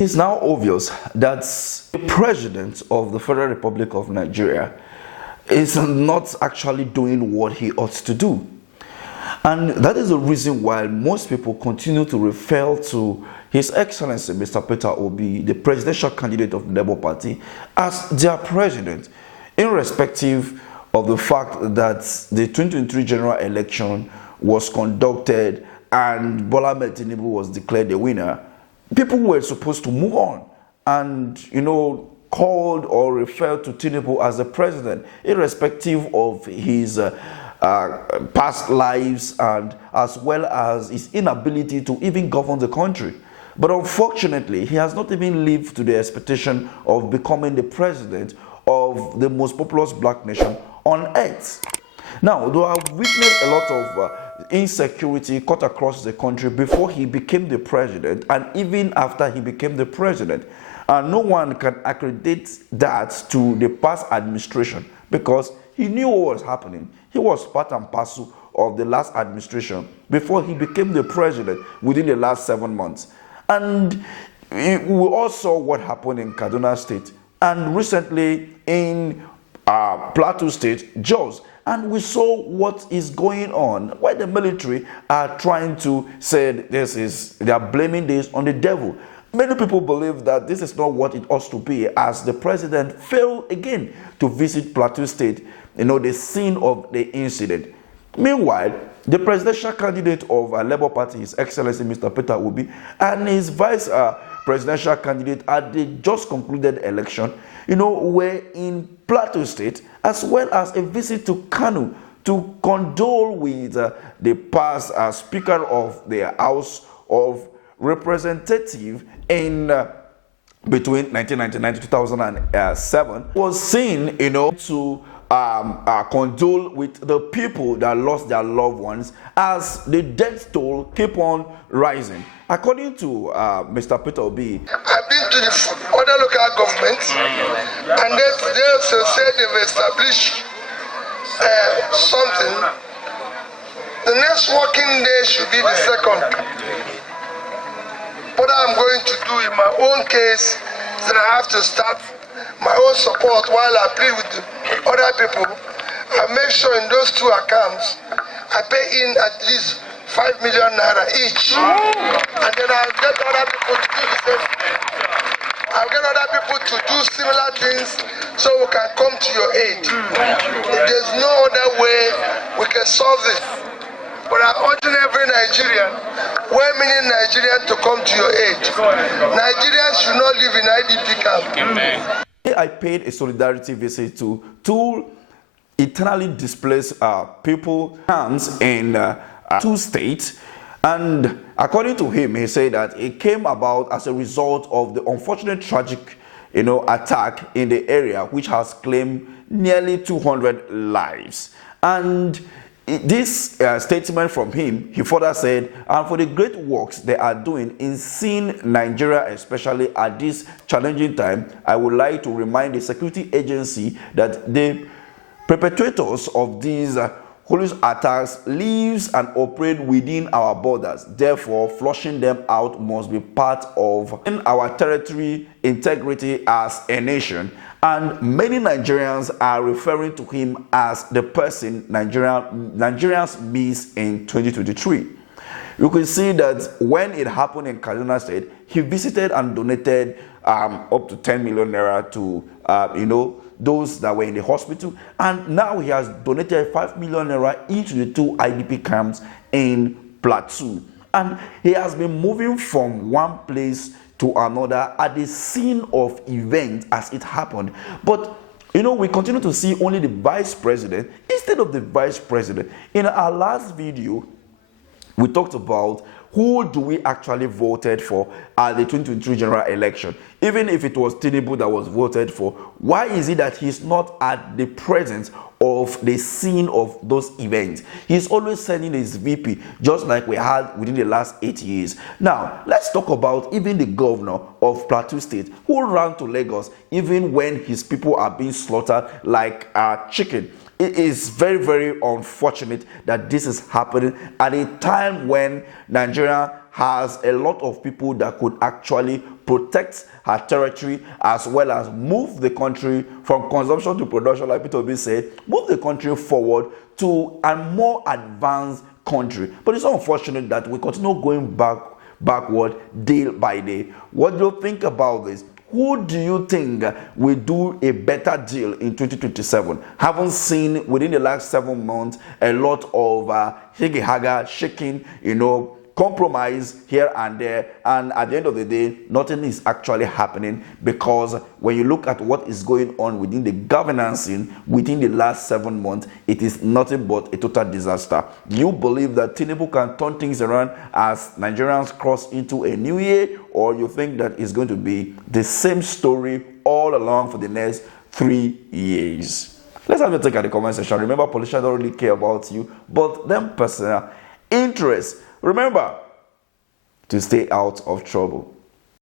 It's now obvious that the president of the Federal Republic of Nigeria is not actually doing what he ought to do. And that is the reason why most people continue to refer to His Excellency Mr. Peter Obi, the presidential candidate of the Labour Party, as their president, irrespective of the fact that the 2023 general election was conducted and Bola Ahmed Tinubu was declared the winner. People were supposed to move on and, called or referred to Tinubu as the president, irrespective of his past lives and as well as his inability to even govern the country. But unfortunately, he has not even lived to the expectation of becoming the president of the most populous black nation on earth. Now, though I've witnessed a lot of insecurity cut across the country before he became the president and even after he became the president, and no one can accredit that to the past administration because he knew what was happening. He was part and parcel of the last administration before he became the president within the last 7 months. And we all saw what happened in Kaduna State and recently in Plateau State, Jos. And we saw what is going on, where the military are trying to say they are blaming this on the devil. Many people believe that this is not what it ought to be, as the president failed again to visit Plateau State, the scene of the incident. Meanwhile, the presidential candidate of Labour Party, His Excellency Mr. Peter Obi, and his vice presidential candidate at the just concluded election, were in Plateau State, as well as a visit to Kanu to condole with the past Speaker of the House of Representatives in between 1999 to 2007, was seen, to condole with the people that lost their loved ones as the death toll keep on rising. According to Mr. Peter Obi, I've been to the other local governments and they also said they've established something. The next working day should be the second. What I'm going to do in my own case is that I have to start my own support while I plead with the other people. I make sure in those two accounts I pay in at least 5 million naira each, and then I'll get other people to do the same. I'll get other people to do similar things so we can come to your aid. There's no other way we can solve this. But I'm urging every Nigerian, well-meaning Nigerian, to come to your aid. Nigerians should not live in IDP camp. I paid a solidarity visit to two eternally displaced people camps in two states, and according to him, he said that it came about as a result of the unfortunate tragic attack in the area, which has claimed nearly 200 lives. And this statement from him, he further said, and for the great works they are doing in seeing Nigeria, especially at this challenging time, I would like to remind the security agency that the perpetrators of these heinous attacks lives and operate within our borders. Therefore, flushing them out must be part of our territory integrity as a nation. And many Nigerians are referring to him as the person Nigerians miss in 2023. You can see that when it happened in Kaduna State, he visited and donated up to 10 million naira to those that were in the hospital, and now he has donated 5 million naira into the two IDP camps in Plateau. And he has been moving from one place to another at the scene of events as it happened. But we continue to see only the vice president instead of the vice president. In our last video, we talked about who do we actually voted for at the 2023 general election. Even if it was Tinubu that was voted for, why is it that he's not at the presence of the scene of those events? He's always sending his VP, just like we had within the last 8 years. Now, let's talk about even the governor of Plateau State, who ran to Lagos even when his people are being slaughtered like chicken. It is very, very unfortunate that this is happening at a time when Nigeria has a lot of people that could actually protect her territory, as well as move the country from consumption to production, like Peter Obi said, move the country forward to a more advanced country. But it's unfortunate that we continue going backward day by day. What do you think about this? Who do you think will do a better deal in 2027? Haven't seen within the last 7 months a lot of shaking, compromise here and there, and at the end of the day, nothing is actually happening, because when you look at what is going on within the governance within the last 7 months, it is nothing but a total disaster. You believe that Tinubu can turn things around as Nigerians cross into a new year, or you think that it's going to be the same story all along for the next 3 years? Let's have a take at the comment section. Remember, politicians don't really care about you, but them personal interest. Remember to stay out of trouble.